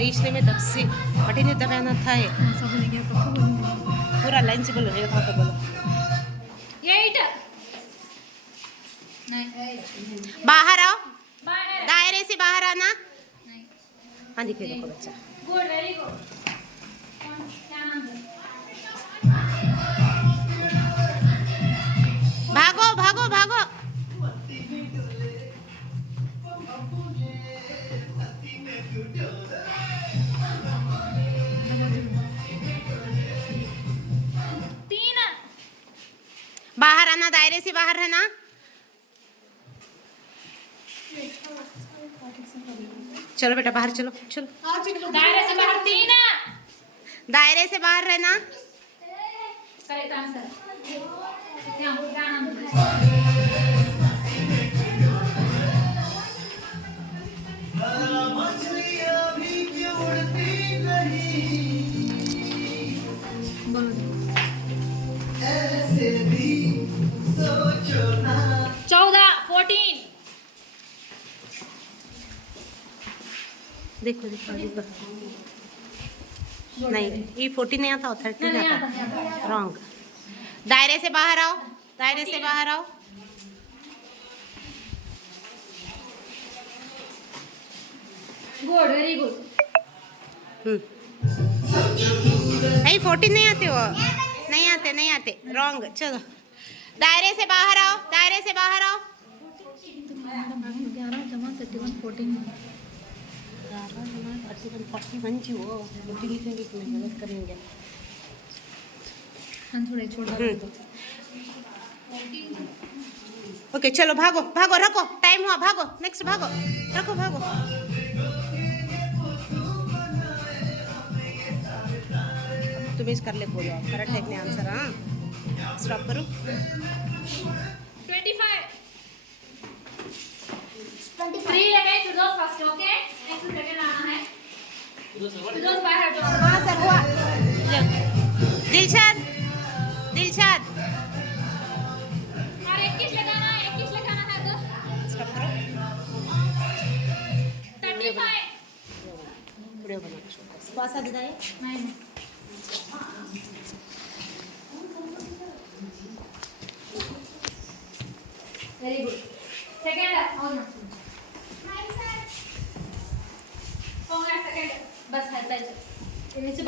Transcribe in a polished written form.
इसलिए मैं तब से बटी नहीं दबाना था ये पूरा लाइन से बोलो ये था तो बोलो बाहर आओ दायरे से बाहर आना हाँ दिखे देखो बच्चा गुड वेरी गुड भागो भागो भागो बाहर आना दायरे से बाहर रहना चलो बेटा बाहर चलो चलो दायरे से बाहर 3 दायरे से बाहर रहना करेक्ट आंसर क्या नाम देखो देखो देखो नहीं ये 14 नहीं आता 13 आता रॉन्ग दायरे से बाहर आओ दायरे से बाहर आओ गुड वेरी गुड नहीं 14 नहीं आते वो नहीं आते रॉन्ग चलो दायरे से बाहर आओ दायरे से बाहर आओ 11 जमा 31 14 41 जी वो रोटी लिखेंगे कि नहीं गलत करेंगे थोड़े छोड़ ओके चलो भागो भागो रखो टाइम हुआ भागो नेक्स्ट भागो रखो भागो तुम इस कर ले बोलो करेक्ट है कि आंसर हाँ स्टॉप करो 25 फ्री लगे तो फर्स्ट ओके नेक्स्ट सेकंड आना है तो बाहर जाओ हाँ सर हुआ दिलशाद दिलशाद और 21 लगाना है तो स्टॉप करो 35 वीडियो बना पासा दिखाए नहीं वेरी गुड सेकंड और ना सेकंड बस है नीचे